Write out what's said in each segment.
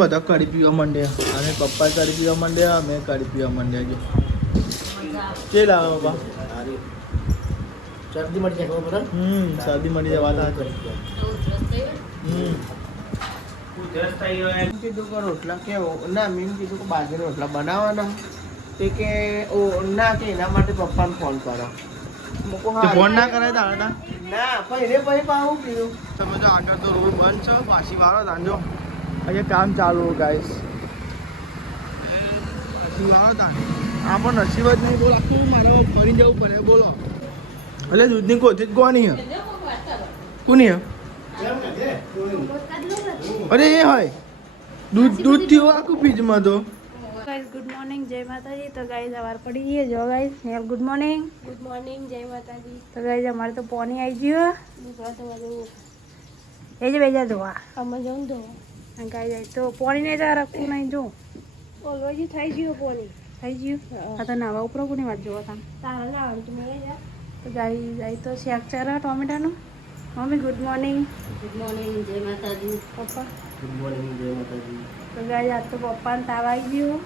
બધા કઢી પીવા માંડ્યા અને પપ્પા કઢી પીવા માંડ્યા અમે કઢી પીવા માંડ્યા કે લાવે બાબા શરદી મળી જાય ખબર શરદી મળી જાય વાત કીધું કે રોટલા કેવો ના મેં કીધું કે બાજરીના રોટલા બનાવવાના તે કે ના કે એના માટે પપ્પાને ફોન કરો ફોન ના કરાય તારા ના પછી પાવું કીધું તમે જો આગળ તો રોડ બંધ છે પાછી વાળો તાંજો અહીંયા કામ ચાલુ ગાઈસ પાછી વાળો તાન આ પણ નસીબ જ નહીં બોલ આખું મારે ફરી જવું પડે બોલો એટલે દૂધની કોથી જ કોની હે કોની હે અરે એ હોય દૂધ થયું આખું ફ્રીજમાં તો ગાઈસ ગુડ મોર્નિંગ જય માતાજી તો ગાઈસ સવાર પડી ગઈ જો ગાઈસ નેલ ગુડ મોર્નિંગ જય માતાજી તો ગાઈસ અમારે તો પાણી આવી ગયું એ જ બેજા ધોવા અમે જવું ધોવા ગાઈસ તો પાણી નહીં તો રાખવું નહીં જો ઓલરેડી થઈ ગયું પાણી થઈ ગયું આ તો નાવા ઉપર કોની વાત જોવા તાન તારા નાવાનું તું મેં જા તો ગાઈસ તો શેક ચારા ટોમેટાનું મમ્મી ગુડ મોર્નિંગ જય માતાજી પપ્પા ગુડ મોર્નિંગ જય માતાજી તો ગાઈસ આજ તો પપ્પાને તાવ આવી ગયો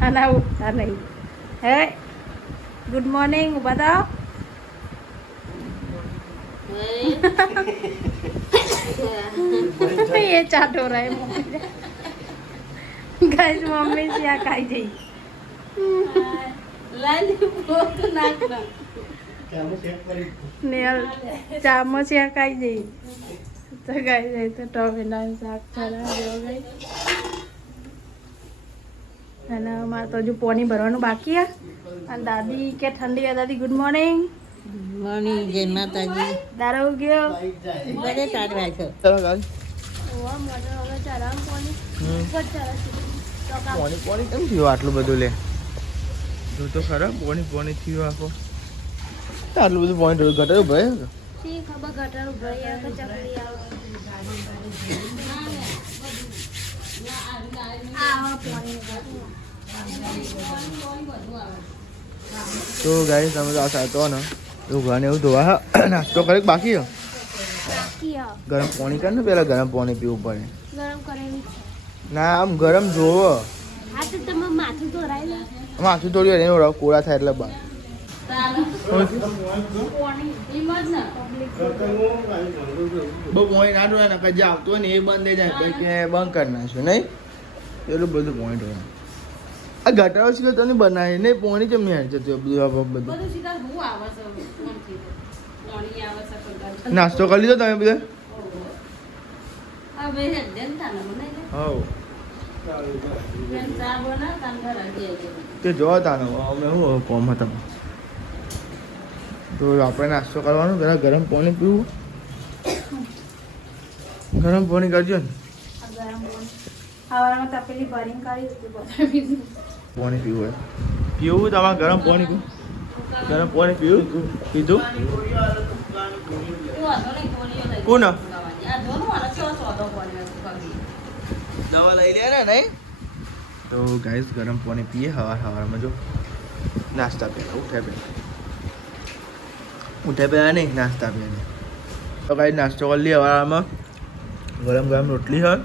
આના ઉઠતા નહીં હે ગુડ મોર્નિંગ બતાવો ये चाटो रहा है मम्मी गाइस मम्मी से आ खाई जई लाली बहुत नाकना नेल चामच से आ खाई जई तो गाइस ये तो टोमेटा શાક ચલા જો ગઈ અને મારે તો હજુ પાણી ભરવાનું બાકી છે અને દાદી કે ઠંડી છે દાદી ગુડ મોર્નિંગ જય માતાજી દારો ગયો બધે તારવા છો ચાલો ગાઈસ ઓવા મોટર હવે ચાલામ પાણી ઉપર ચાલે તો પાણી કેમ થયું આટલું બધું લે જો તો ખરા પાણી થયું આખો આટલું બધું પાણી ઘટાડ્યું ભાઈ સી ખબર ઘટાડું ભાઈ આ તો ચકલી તો ગાઈસ તમે તો આ સાતો ને એવું ઘરે એવું ધોવા નાસ્તો કરે બાકી હે ગરમ પાણી કર ને પેલા ગરમ પાણી પીવું પડે ગરમ કરેલું ના આમ ગરમ જોવો હા તો તમે માથું ધોરાય લે માથું થોડી એનો રવ કોળા થાય એટલે બહાર બહુ પોઈન્ટ ના ડોળા ને જે આવતું હોય ને એ બંધ થઈ જાય પછી કે બંધ કરી નાખ્યું નહીં એટલું બધું પોઈન્ટ હોય આ ઘટાડો છે તને બનાવી નહીં પોણી કેમ નહીં હારી જતું બધું નાસ્તો કરી લીધો તમે બધા તે જો તાનો અમે શું કોમ હતા તો આપણે નાસ્તો કરવાનો પેલા ગરમ પાણી પીવું ગરમ પાણી કરજો ને હવારમાં તપેલી ભરીને કરી દીધું પાણી પીવું હોય પીવું તમારે ગરમ પાણી પીવું પીધું કોણ દવા લઈ લે ને નહીં તો ગાઈસ ગરમ પાણી પીએ હવારમાં જો નાસ્તા પહેલા ઉઠે પહેલા નહીં નાસ્તા પહેલા તો ગાઈસ નાસ્તો કરી લઈએ હવારમાં ગરમ રોટલી હોય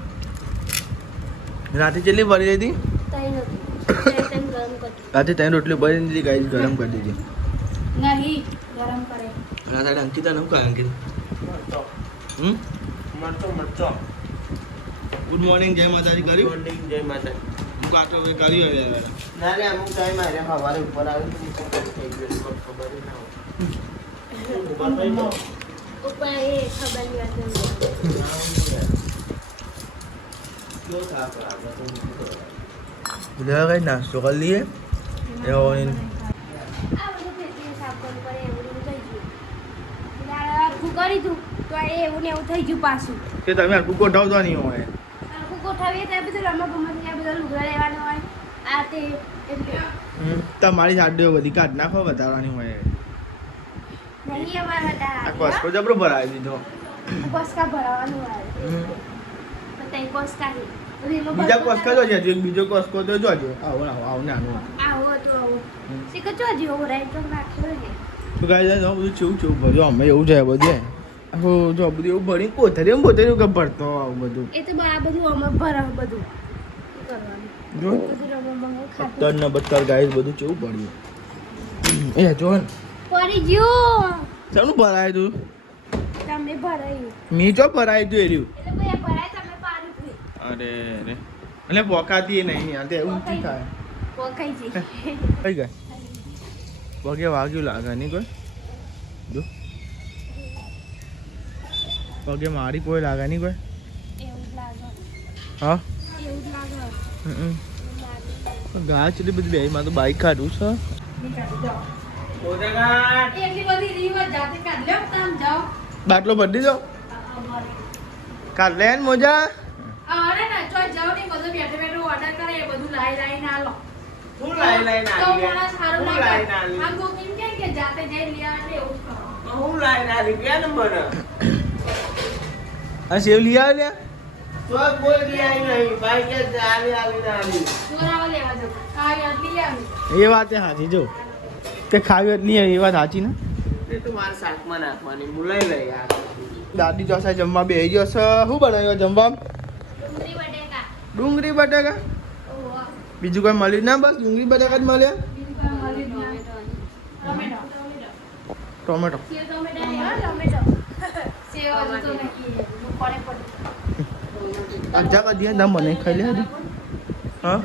રાતે કેટલી ભરી લીધી રાતે 3 રોટલી ભરી દીધી ગાઈસ ગરમ કરી દીધી નહીં ગરમ કરે ના સાઈડ અંકિતા નવું કાંઈ અંકિતા મરચો ગુડ મોર્નિંગ જય માતાજી કર્યું મોર્નિંગ જય માતાજી હું કાચો ભાઈ કર્યું હવે ના રે અમુક ટાઈમ આરે સવારે ઉપર આવે તો થઈ ગયું ખબર ના ઉપર એ ખબર નહીં બધા કઈ નાસ્તો કરી લઈએ એવો કરી દઉં તો એવું ને એવું થઈ ગયું પાછું કે તમે હરકું ગોઠવતા નહીં હોય આખું ગોઠવીએ તો બધું રમત ગમત ત્યાં બધા લુગડા લેવાનું હોય આ તે તમારી સાડીઓ બધી કાઢ નાખો વધારવાની હોય નહીં અમારા હતા આ કોસ્કો જબરો ભરાવી દીધો કોસ્કા ભરાવાનું હોય તો તે કોસ્કા બીજા કોસ્કા જોજે હજુ એક બીજો કોસ્કો તો જોજો આવો નાનું આવો તો આવો શીખો જો જીવો રાઈટ તો નાખ્યો છે તો ગાય બધું ચેવું ભર્યો અમે એવું છે બધું હો જો બધું એવું ભરી પોતરી કે ભરતો આવું બધું એ તો આ બધું અમે ભરાવ બધું શું કરવાનું જો બધું રમવા ખાતું બત્તર ને બત્તર ગાઈસ બધું કેવું પડ્યું એ જો ને પડી ગયું શાનું ભરાય તું તમે ભરાયું મી ચો ભરાય તું એર્યું એટલે ભાઈ ભરાય તમે પાડી પી અરે રે એટલે પોકાતી નહીં યાર તે એવું શું થાય પોકાઈ જઈ કઈ ગઈ પગે વાગ્યું લાગે નહીં કોઈ જો પગે મારી કોઈ લાગે નહીં કોઈ એવું જ લાગે હા એવું જ લાગે ગાય છે બધી બે માં તો બાઈક કાઢું છે એટલી બધી રીવા જાતે કાઢ લ્યો તામ જાઓ બાટલો ભરી દો કાઢ લે ને મોજા અરે ના ચો જાઓ ને બધું બેઠે બેઠે ઓર્ડર કરે એ બધું લાઈ ના લો હું લાઈ ના તો આવી માણસ સારું હું લાગે લાઈ ના આવી આમ તો કેમ કે જાતે જઈ લે એટલે એવું જ કરો હું લાઈ ના આવી ગયા ને મને આ સેવ લઈ આવે લે તો કોઈ બી આવી નહીં ભાઈ કે આવી આવી ના આવી ચોરાવા લેવા જતો આ આટલી આવી એ વાત સાચી જો કે ખાવી એટલી એ વાત સાચી ને એ તો મારા શાકમાં નાખવાની મુલાઈ લઈ યાર દાદી જોસા જમવા બેસી ગયો છે શું બનાવ્યો જમવા ડુંગળી બટેકા ડુંગળી બટાકા ઓહો બીજું કોઈ મળ્યું ના બસ ડુંગળી બટાકા જ મળ્યા બીજું કાંઈ મળ્યું જ ના. ટમેટો ટોમેટો સેવ ટમેટા નહીં હો, ટમેટો સેવ હજુ તો નથી પડે પડે અજા કદી દમ બનાવી ખાઈ લે હજી હા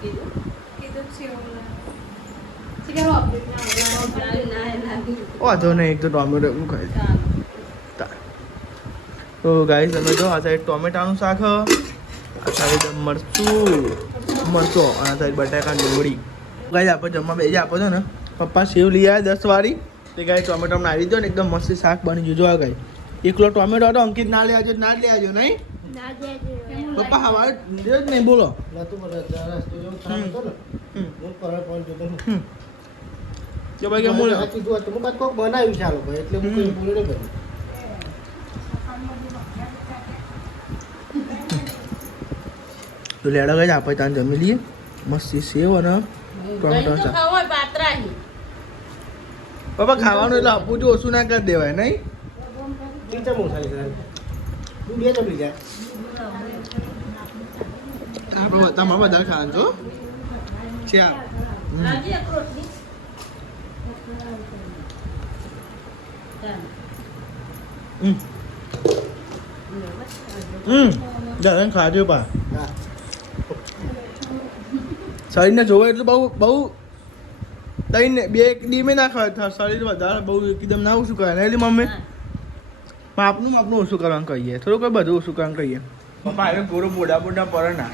કીધું સેવ સિગારો વાંધો નહીં એક તો ટોમેટો હું ખાઈ લઉં. તો ગાઈસ તમે જો આ સાઈડ ટોમેટાનું શાક હ, આ સાઈડ મરચું મરચો અને આ સાઈડ બટાકા ડુંગળી ગાઈસ આપણે જમવા બેસી આપો છો ને પપ્પા સેવ લઈ આવ્યા 10 વાળી તે ગાઈસ ટોમેટો નાખી દો ને એકદમ મસ્ત શાક બની ગયું જો આ ગાઈ એકલો ટોમેટો હતો અંકિત ના લઈ આવજો ના લઈ આવજો નહીં ના દેજો પપ્પા હવા દે જ નહીં બોલો કે ભાઈ કે બોલો બનાવ્યું ચાલો ભાઈ એટલે હું કઈ બોલ્યો નહીં ભાઈ તો લેડા ગઈ આપણે ત્યાં જમી લઈએ મસ્તી સેવ અને ટોમેટો શાક ખાવા પાત્રાહી પપ્પા ખાવાનું એટલે આપવું જો ઓછું ના કરી દેવાય નહીં ટીચર હું ખાલી કરે તું બે ચપલી જાય આપણે તમારે વધારે ખાવાનું છો છે આ આજે એક રોટલી દાદા ખાજો પા હા શરીરને જોવે એટલે બહુ બહુ તઈને બે ડીમે ના ખાય શરીર વધારે બહુ એકદમ ના ઓછું કરે ને એટલે મમ્મી માપનું ઓછું કરવાનું કહીએ થોડું કોઈ બધું ઓછું કરવાનું કહીએ પપ્પા હવે ગોરો બોડા બોડા પર ના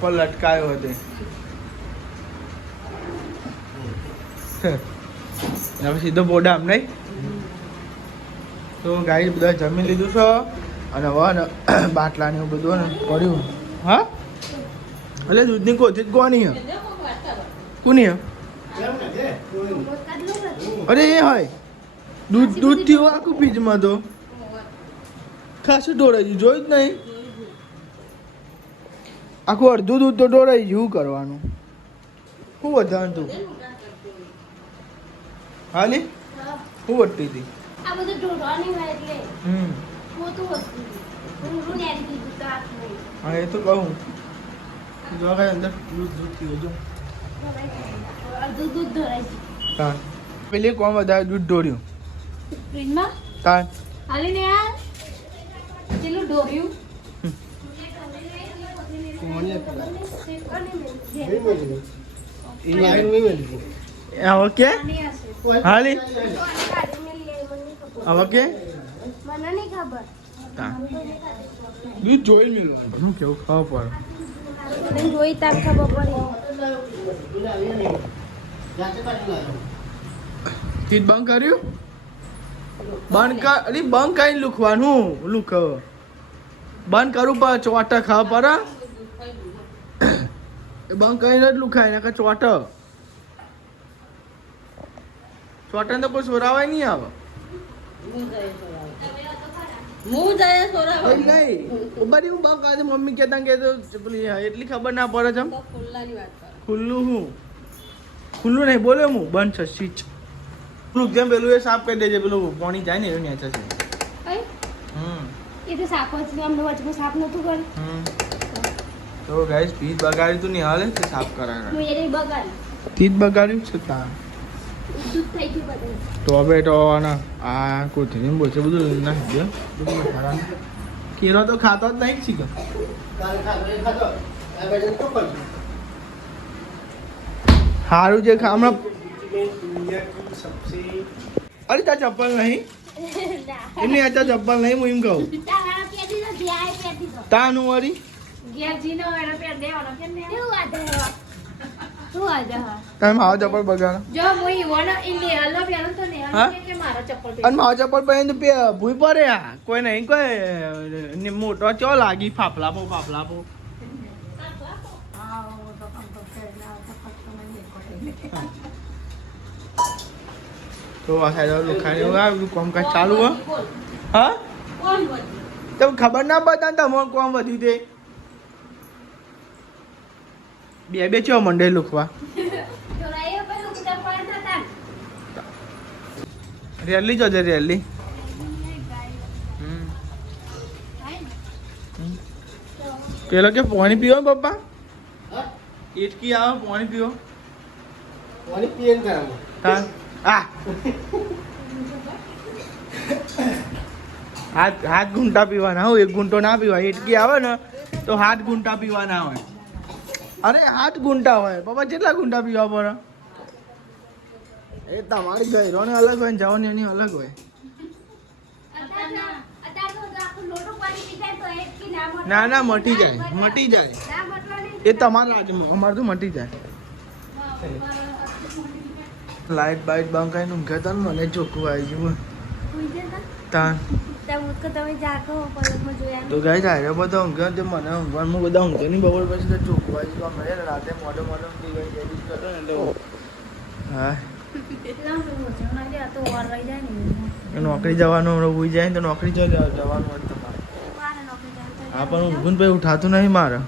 પર લટકાયો હતો હવે સીધો બોડા આમ નહીં તો ગાઈ બધા જમી લીધું છે અને હવે ને બાટલા ને એવું બધું ને પડ્યું હા એટલે દૂધની કોથળી જ કોની હે કોની હે અરે એ હોય દૂધ થયું આખું ફ્રીજમાં તો ખાસું ઢોળાઈ ગયું જોયું જ નહીં આખું અડધું દૂધ તો ઢોળાઈ ગયું શું કરવાનું શું વધારતું તું હાલી શું વધતી હતી આ બધું ઢોળવાની હોય એટલે પોતું વસ્તુ હું નેરી દીધું તો આ નહીં હા એ તો કહું જો કાંઈ અંદર દૂધ થયું જો અડધું દૂધ ધરાય છે તાન પેલી કોણ વધારે દૂધ ઢોળ્યું ફ્રીજમાં તાન હાલીને યાર પેલું ઢોર્યું હવે કે હાલી હવે કે મને નહીં ખબર તાન દૂધ જોઈ મેળવાનું હું કેવું ખાવા પડે મને જોઈ તાર ખબર પડી કીટ બંધ કર્યું બંધ કર અરે બંધ કરીને લુખવાનું લુખ બંધ કરું પણ ચોટા ખાવા પડે એ બંધ કરીને જ લુખાય ને કે ચોટ ચોટા તો કોઈ સોરાવાય નહીં આવે હું જાય સોરા નહીં બરી હું બંધ કાઢે મમ્મી કહેતા કે તો પેલી એટલી ખબર ના પડે છે આમ. ખુલ્લાની વાત કરે ખુલ્લું હું ખુલ્લું નહીં બોલે હું બંધ છે સ્વિચ પેલું જેમ પેલું એ સાફ કરી દેજે પેલું પાણી જાય ને એવું નેચર છે એ તો સાફ જ અમને વચમાં સાફ નતું કર્યું તો ગાઈસ પીસ બગાડી તું નહીં હાલે તે સાફ કરાય હું એને બગાડી તીજ બગાડ્યું છે તા દૂધ થઈ ગયું બધું ટોમેટો અને આ કોથળી બોચે બધું નાખી દે કેરો તો ખાતો જ નહીં શીખો સારું છે હમણાં અરે તાર ચપ્પલ નહીં એમની આ ચપ્પલ નહીં હું એમ કહું તાનું વળી તમે મારો ચપ્પલ બગાડો હા? અને મારો ચપ્પલ પહેરીને તો ભૂઈ પડે આ કોઈ નહીં કોઈ મોટો ચો લાગી ફાફલાપો તો આ સાઈડ લુખાણી આવ્યું કામકાજ ચાલુ હો હા તો ખબર ના પડતા ને તમારું કોમ વધ્યું તે બે ચો મંડે લુખવા રેલી જો રેલી પેલો કે પાણી પીવો ને પપ્પા ઈટકી આવો પાણી પીવો હા હાથ ઘૂંટા પીવાના હોય 1 ઘૂંટો ના પીવાય ઈટકી આવે ને તો 7 ઘૂંટા પીવાના હોય અરે 8 ઘૂંટા હોય પપ્પા કેટલા ઘૂંટા પીવા પડે એ તમારી ગયરો ને અલગ હોય ને જવાની એની અલગ હોય ના મટી જાય એ તમારા અમારે તો મટી જાય લાઈટ બાઈટ બંધ કરીને ઊંઘે તો મને ચોખ્ખું આવી ગયું તાન તો ગાય થાય બધા ઊંઘે તો મને ઊંઘવાનું બધા ઊંઘે નહીં બપોર પછી તો ચોખ્ખું આવી ગયું મળે ને રાતે મોડો હા નોકરી જવાનું હમણાં ઉઈ જાય ને તો નોકરી જવાનું હોય તમારે હા પણ ઊંઘું પછી ઉઠાતું નહીં મારે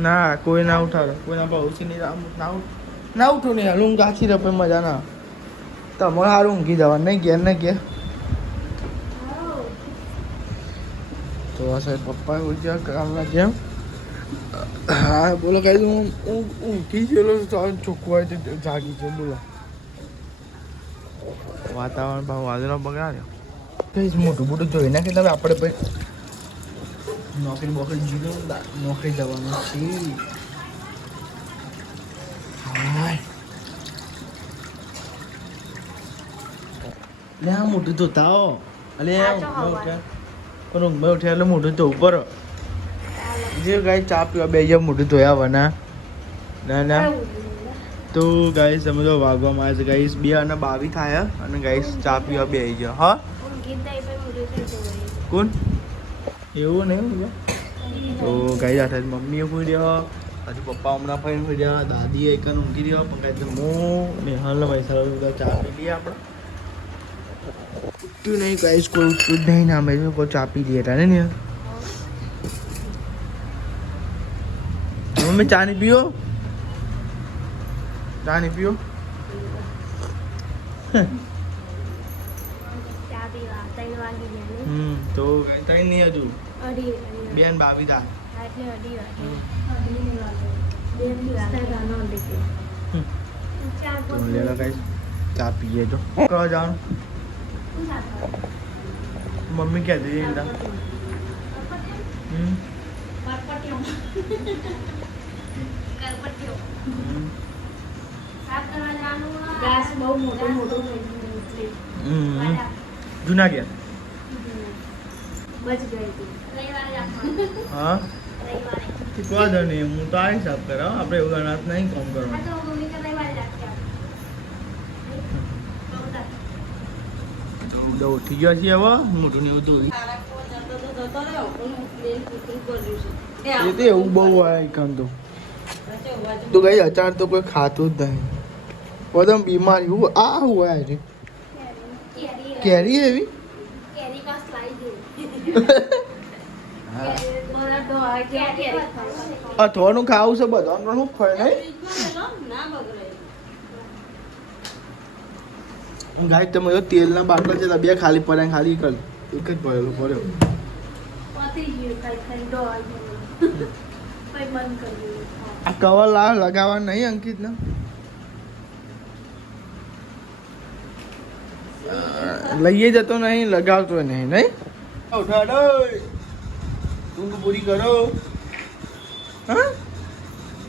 ના કોઈ ના ઉઠાડે કોઈના પર ઓછી નહીં ના ઉઠું નહીં હાલ ઊંઘ આખી રપે મજા ના તમારે સારું ઊંઘી જવાનું નહીં ઘેર ને ઘેર તો આ સાહેબ પપ્પા ઉઠી ગયા કામના જેમ હા બોલો કઈ હું ઊંઘી ગયેલો ચોખ્ખું હોય તો જાગી છે બોલો વાતાવરણ ભાવ વાદળો બગાડ્યો કઈ મોટું જોઈ નાખે તમે આપણે પછી નોકરી નોકરી જવાનું છે લે આ મોટું ધોતા હો અલે પણ ઊંઘમાં ઉઠ્યા એટલે મોટું ધોવું પર જે ગાય ચા પીવા બે જે મોટું ધોયા વના ના તો ગાઈસ તમે તો વાગવામાં આવે છે ગાઈસ 2:22 થાય અને ગાઈસ ચા પીવા બે આવી ગયા હા કોણ એવું નહીં તો ગાઈ આ થાય મમ્મીએ હોઈ રહ્યો હજુ પપ્પા હમણાં ફરી હોઈ રહ્યા દાદીએ એક ઊંઘી રહ્યો પણ કાંઈ હું નેહાલ પૈસા બધા ચા પી લઈએ આપણે ઉઠ્યું નહીં ગાઈસ કોઈ ઉઠતું જ નહીં નામે કોઈ ચા પી લઈએ તારે ને મમ્મી ચા નહીં પીઓ તો કઈ નહીં હજુ 2:22 થાય ચા પીએ તો કહો જવાનું મમ્મી કહેતી હતી જૂના ગયા હા કોઈ દો નહીં હું તો આ હિસાબ કરાવ આપણે એવું ગણાત નહીં કામ કરવાનું ઉઠી ગયા છીએ હવે મોટું ને એવું ધોઈ એ તો એવું બહુ હોય કામ તો ગઈ અચાર તો કોઈ ખાતું જ નહીં બધા બીમારી આ હોય છે કેરી એવી અથવાનું ખાવું છે બધા શું ખાય નહીં ગાય તમે જો તેલના બાટલા છે બે ખાલી પડ્યા ખાલી કર એક જ ભરેલો પડ્યો પતી ગયું ખાઈ ખાઈ ડોલ પછી બંધ કરી દીધું આ કવર લગાવવા નહીં અંકિત ને લઈએ જતો નહીં લગાવતો નહીં નહીં ઉઠાડો ઊંઘ પૂરી કરો હા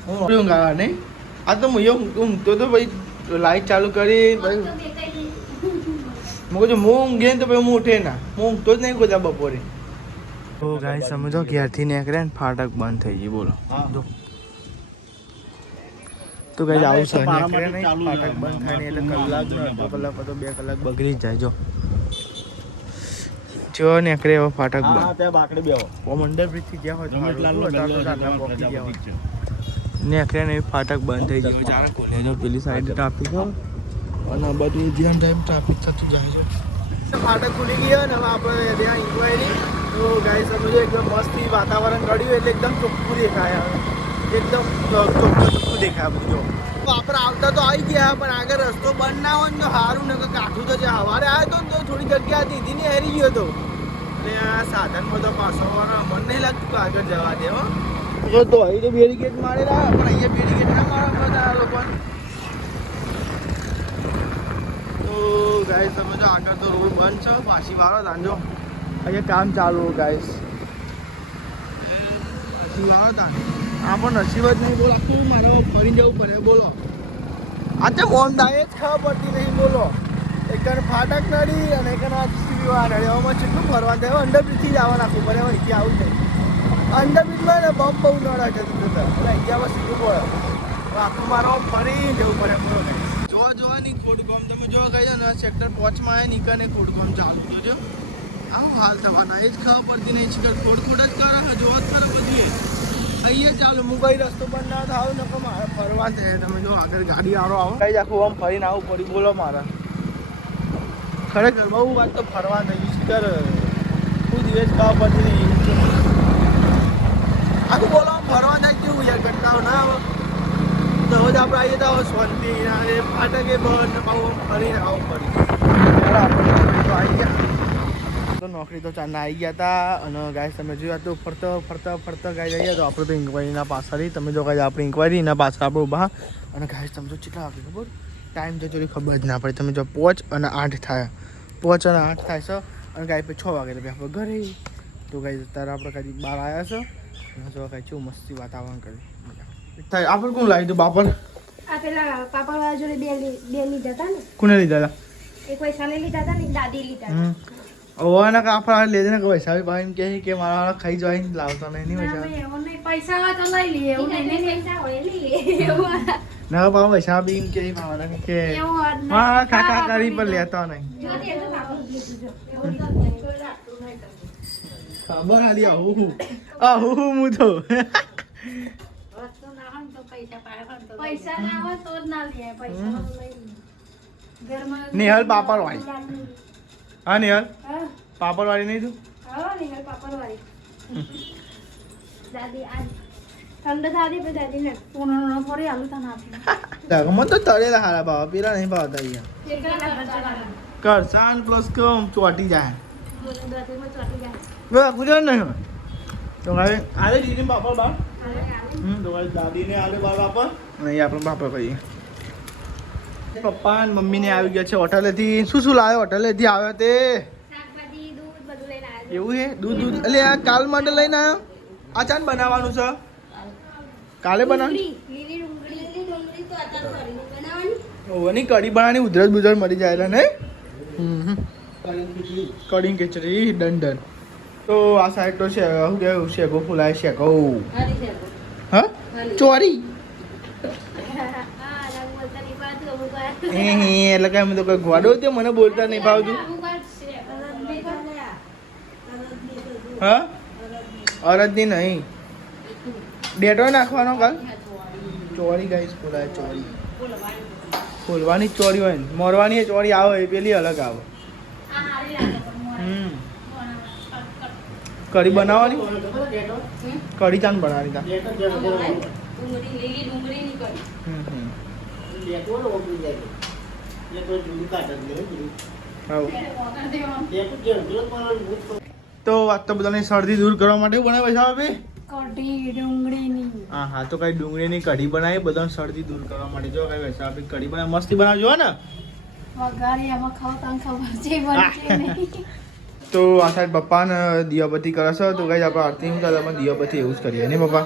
ઊંઘ આવા નહીં આ તો હું ઊંઘતો તો ભાઈ લાઈટ ચાલુ કરી ભાઈ હું ઊંઘે ને તો ભાઈ હું ઉઠે ના હું ઊંઘતો જ નહીં બધા બપોરે તો ગાય સમજો ઘેરથી નીકળે ને ફાટક બંધ થઈ ગઈ બોલો જો તો ગાય આવું છે નીકળે નહીં ફાટક બંધ થાય ને એટલે કલાક ને અડધો કલાક તો 2 કલાક બગડી જ જાય જો નીકળે એવો ફાટક બંધ ત્યાં બાકડે બેહો મંડળ બ્રિજથી જ્યાં હોય નીકળે ને ફાટક બંધ થઈ ગયું ચાલો કોલેજો પેલી સાઈડ ટ્રાફિક હોય અને બધું ધ્યાન ટાઈમ ટ્રાફિક થતું જાય છે ફાટક ખુલી ગયા ને હવે આપણે ત્યાં ઇન્ક્વાયરી તો ગાય સમજો એકદમ મસ્તી વાતાવરણ ઘડ્યું એટલે એકદમ ચોખ્ખું દેખાય એકદમ ચોખ્ખું દેખાય બધું જો તો આપણે આવતા તો આવી ગયા પણ આગળ રસ્તો બંધ ના હોય ને તો સારું ને કે કાઠું તો છે સવારે આવ્યો તો થોડી જગ્યા હતી એની હેરી ગયો હતો અને આ સાધનમાં તો પાછો મન નહીં લાગતું કે આગળ જવા દે તો અહીં તો બેરીકેડ મારેલા પણ અહીંયા બેરીકેડ ના મારવા બધા આ લોકોને તો ગાઈસ તમે જો આગળ તો રોડ બંધ છે પાછી વાળો તાંજો અહીંયા કામ ચાલુ ગાઈસ પાછી વાળો તાન આ પણ નસીબ જ નહીં બોલો આખું મારે ફરી જવું પડે બોલો આ તો ઓમ દાય જ ખબર પડતી નહીં બોલો એક ફાટક નડી અને એક સીવીવા નડી એમાં કેટલું ફરવા થાય અંડરબ્રિજથી જ આવવા નાખવું પડે અહીંથી આવું જ નહીં અંડરબ્રિજમાં ને બમ બહુ નડા છે એટલે અહીંયામાં સીધું પડે આખું મારો ફરી જવું પડે બોલો જોવાની ખોડગામ તમે જો કહી ને સેક્ટર 5 માં આવે નીકળે ખોડગામ ચાલુ જોજો આવું હાલ થવાના એ જ ખબર પડતી નહીં છે ખોડ જ કરે જોવા જ કરે બધી અહીંયા ચાલો હું કઈ રસ્તો બંધ ના થાવ ને કે મારે ફરવા છે તમે જો આગળ ગાડી આવો કઈ આખું આમ ફરીને આવું પડી બોલો મારા ખરેખર બહુ વાત તો ફરવા થઈ કર હું દિવસ ખબર પડતી નહીં આખું બોલો ફરવા જાય કેવું યાર ઘટનાઓ ના આવે તો જ આપણે આવીએ તો શાંતિ ફાટકે બંધ ફરીને આવું પડી આવી ગયા તો નોકરી તો ચારના આવી ગયા હતા અને ગાય તમે જોયા તો ફરતા ગાય જઈએ તો આપણે તો ઇન્કવાયરીના પાછળ તમે જો ગાય આપણે ઇન્કવાયરીના પાછળ આપણે ઊભા અને ગાય તમે જો કેટલા વાગે ખબર ટાઈમ તો ચોરી ખબર જ ના પડે તમે જો 5 અને 8 થાય 5 અને 8 થાય છે અને ગાય પછી 6 વાગે એટલે આપણે ઘરે તો ગાય અત્યારે આપણે કાંઈ બહાર આવ્યા છે અને જો કાંઈ કેવું મસ્તી વાતાવરણ કર્યું થાય આપણે કોણ લાવી દઉં બાપર આ પેલા પાપા જોડે બે લીધા હતા ને કોને લીધા હતા એક પૈસા લીધા હતા ને એક દાદી લીધા હતા ઓવાના કે આપણે લેજે ને પૈસા બી ભાઈ કહે કે મારા ખાઈ જવાય લાવતા નહીં પૈસા પૈસા હોય તો લઈ લઈએ એવું નહીં પૈસા હોય લઈ લઈએ ના બાબા પૈસા બી એમ કે મારા કે હા કાકા કરી પર લેતા નહીં ખબર આલી આહુ હું તો પૈસા ના હોય તો જ ના લે પૈસા ઘરમાં નિહાલ પાપડ વાળી હા નિહાલ પાપડ વાળી નહીં તું હા નિહાલ પાપડ વાળી દાદી આ ઠંડ થાદી પે દાદી ને પૂર્ણ ફરી આલુ તા ના મત તો તળેલા હારા બાબા પેલા નહીં ભાવતા અહીંયા કરસાન પ્લસ કમ ચોટી જાય ગુજરાત નહીં તો હવે આલે દીદી પાપડ બાર તો ભાઈ દાદીને આલે બાર પાપડ નહીં આપણે પાપડ કહીએ પપ્પા ને મમ્મી ને આવી ગયા છે હોટલેથી શું લાવ્યો હોટલેથી આવ્યો તે શાકભાજી દૂધ બધું લઈને આવ્યા એવું છે દૂધ એટલે આ કાલ માટે લઈને આવ્યો આ ચાન બનાવવાનું છે કાલે બનાવવાનું લીલી ડુંગળી તો અત્યારે ફરીને બનાવવાની ઓની કઢી બનાવવાની ઉધરસ બુધરસ મળી જાય ને કઢી ખીચડી દંડન તો આ સાઈડ તો છે શું કહેવું શેકો ફૂલાય શેકો હારી છે હા ચોરી એટલે કઈ તો કોઈ ગોડો તે મને બોલતા નહીં ભાવતું હા અરજની નહીં ડેટો નાખવાનો કાલ ચોરી ગાઈસ બોલાય ચોરી ખોલવાની ચોરી હોય ને મોરવાની ચોરી આવે એ પેલી અલગ આવે કઢી બનાવવાની કઢી ચાંદ બનાવવાની તા એ તો જુદી કાઢ જ લે જુદી. આવો એ તો જેટલો પણ ભૂત તો આ તો બધાની શરદી દૂર કરવા માટે શું બનાવે છે ભાઈ? કઢી ડુંગળીની. હા તો કઈ ડુંગળીની કઢી બનાવી બધાની શરદી દૂર કરવા માટે. જો કઈ વૈસા આપણે કઢી બનાવી મસ્તી બનાવજો ને. વઘારી આમાં ખાવ તાન ખબર છે બનશે નહીં. તો આ સાઈડ પપ્પાને દિયાબત્તી કરે છે તો કઈ આપણે આરતી હું ચાલે દિયાબત્તી એવું જ કરીએ ને પપ્પા?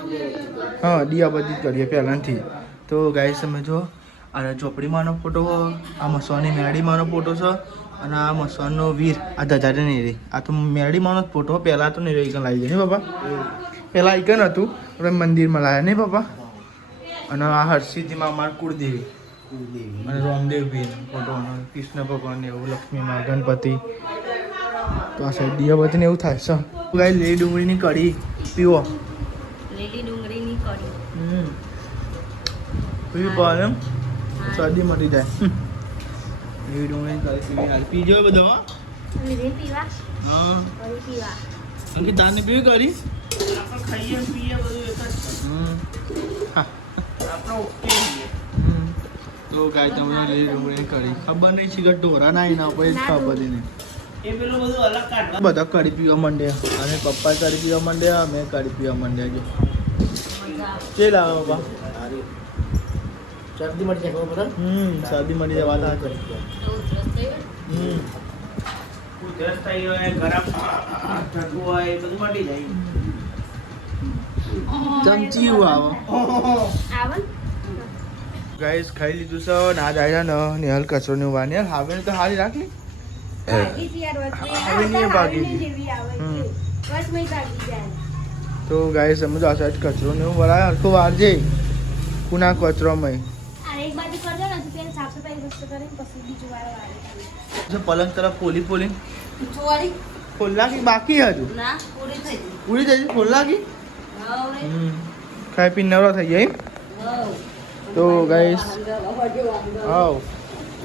હા દિયાબત્તી જ કરીએ પહેલાંથી. તો ગાઈસ તમે જો આ ચોપડીમાંનો ફોટો આ મસવાની મેરડીમાંનો ફોટો છે અને આ મસવાનો વીર આ ધજાડે નહીં રહી. આ તો મેરડીમાંનો જ ફોટો પહેલાં તો નહીં રહી લાવી જાય ને પપ્પા? પહેલાં આઈકન હતું આપણે મંદિરમાં લાવ્યા નહીં પપ્પા? અને આ હરસિદ્ધિમાં અમારા કુળદેવી અને રામદેવ ભીર ફોટો કૃષ્ણ ભગવાન એવું લક્ષ્મીમાં ગણપતિ. તો આ સાઈડ દિયાબત્તી ને એવું થાય છે. ગાઈ લીલી ડુંગળીની કઢી પીવો. લીલી ડુંગળીની કઢી. પીવી પડે એમ શરદી મટી જાય. લીલી ડુંગળીની કઢી પીવી હાલ પીજો બધો. લીધી પીવા હા કઢી પીવા. અંકિત તારને પીવી કઢી? આપણે ખાઈએ પીએ બધું એક જ હા આપણે ઓકે છીએ. તો ગાય તમને લીલી ડુંગળીની કઢી ખબર નહીં છે કે ઢોરા ના એના ઉપર જ ખબર નહીં. એ પેલું બધું અલગ કાઢવા બધા કઢી પીવા માંડ્યા અને પપ્પા કઢી પીવા માંડ્યા મેં કઢી પીવા માંડ્યા. જો કે લાવે પપ્પા? શરદી મટી જાય ખબર શરદી મટી જાય વાત આવે. ઉધરસ થઈ હોય ગરમ ઠંડુ હોય એ બધું મટી જાય. ચમચી એવું આવે. આવે ને? ગાઈસ ખાઈ લીધું છે ના જાય ને નિહાલ કચરો ને વાની યાર હાવે તો હારી રાખલી. ભાગી હતી યાર વચ્ચે. આવી નહીં ભાગી હતી. જેવી આવે છે. વચમાં ભાગી જાય. તો ગાઈસ સમજો આ સાઈડ કચરો ને એવું ભરાય હરખો વારજે કુના કચરોમાં. આ એક બાજુ કરજો ને તો પેલા સાફ સફાઈ વસ્તુ કરીને પછી બીજું વાળો વાળે. જો પલંગ તરફ પોલી પોલી ચોરી ખોલ્લા કે બાકી હજુ ના પૂરી થઈ ગઈ. પૂરી થઈ ગઈ ખોલ્લા કે હવે ખાઈ પીને નવરા થઈ જાય. તો ગાઈસ આવ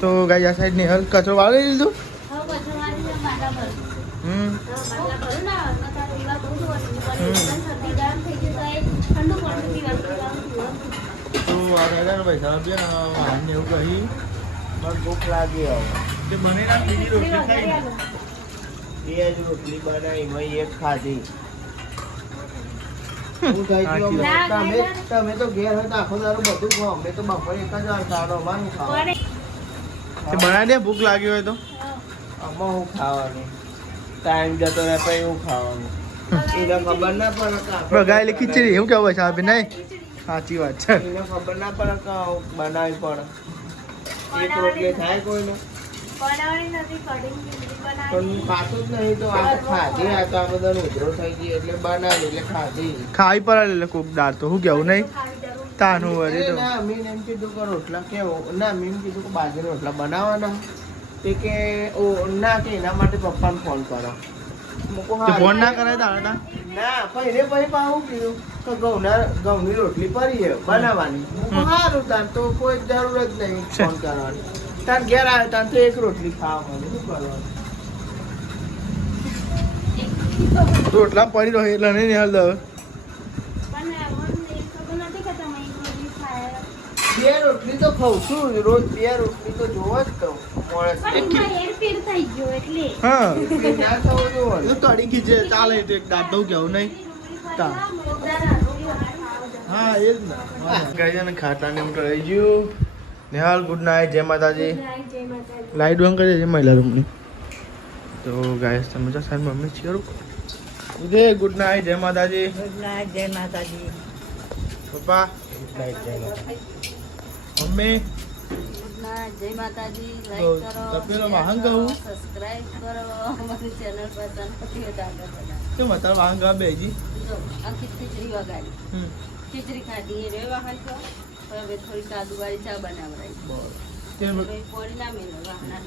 તો ગાઈસ આ સાઈડ નિહાલ કચરો વાળી લીધું. હવે કચરો વાળીને બાટલા ભરું. બાટલા ભરું ને તો પીવા બહુ જોવાનું પણ શરદી ગરમ થઈ જાય તો એ ઠંડુ પાણી પીવાનું. તો આ સાઈડ પૈસા આપ્યા આમને એવું કહી મને ભૂખ લાગી હવે. તે બને ના બીજી રોટલી ખાઈ એ જ રોટલી બનાવી મેં એક ખાધી. હું ખાઈ ગયો. સાચી વાત. તમે તો ઘેર હતા આખો દારૂ બધું ખાઓ. અમે તો બપોરે એક જ વાર ખાવાનો. અમારું ખાવાનું. તે બનાવી દે ભૂખ લાગી હોય તો. આમાં હું ખાવાનું ટાઈમ જતો રહે પછી હું ખાવાનું. એને ખબર ના પડે કે આપણે બગાયેલી ખીચડી એવું કેવું છે આપી નહીં? સાચી વાત છે. એને ખબર ના પડે કે બનાવી પડે. એક રોટલી થાય કોઈને બનાવવાની નથી કઢી ખીચડી પણ બનાવવાની. હું ખાતું જ નહીં તો આ ખાધી. આ તો આ બધા ઉધરો થઈ ગઈ એટલે બનાવી એટલે ખાધી. ખાઈ પડે એટલે કોક દાળ તો શું કેવું નહીં? ખાવી જરૂર. તાનું વળી તો ના મેં એમ કીધું કે રોટલા કેવો ના મેં એમ કીધું કે બાજરીના રોટલા બનાવવાના તે કે ઓ ના કે એના માટે પપ્પાને ફોન કરો. મૂકો તે હા. ફોન ના કરાય તારા ના પણ એને પછી પાછું કીધું કે ઘઉંની રોટલી પડી છે બનાવવાની. સારું તાર તો કોઈ જરૂર જ નહીં ફોન કરવાની. તાર ઘેર આવે તાર તો એક રોટલી ખાવાની શું કરવાનું. રોટલા પડી રહ્યો એટલે નહીં નિહાલ દવે. પણ મને એ ખબર નથી કે તમે એક રોટલી ખાયા. બે રોટલી તો ખાઉં છું રોજ. બે રોટલી તો જોવો જ કહું પણ માણસ. એમાં હેરફેર થઈ ગયો એટલે. હા ના થવું જોવો તો કઢી ખીચે ચાલે તો એક દાંત દઉં કેવું નહીં? તા. હા એ જ ને ગાઈ ને ખાટા ને ઉઠો રહી ગયું. નિહાલ ગુડ નાઇટ જય માતાજી. લાઈટ બંધ કરી દેજે મહિલા રૂમની. તો ગાય તમે જો સાહેબ મમ્મી છીએ ઉદય ગુડ નાઇટ જય માતાજી. ગુડ નાઇટ જય માતાજી. પપ્પા મમ્મી ગુડ નાઇટ જય માતાજી. તો લાઈક કરો, તપેલો શેર વાહન કરો, કહું સબસ્ક્રાઇબ કરો. અમારી ચેનલ પર નથી હોતા આગળ. કેમ અત્યારે વાહન ગા બેજી જો આખી ખીચડી વગાડી, ખીચડી ખાધી એ રે વાહન છો. હવે થોડી સાદુવાળી ચા બનાવડાવી. તે હવે પોણી ના મેલો વાહન આટલો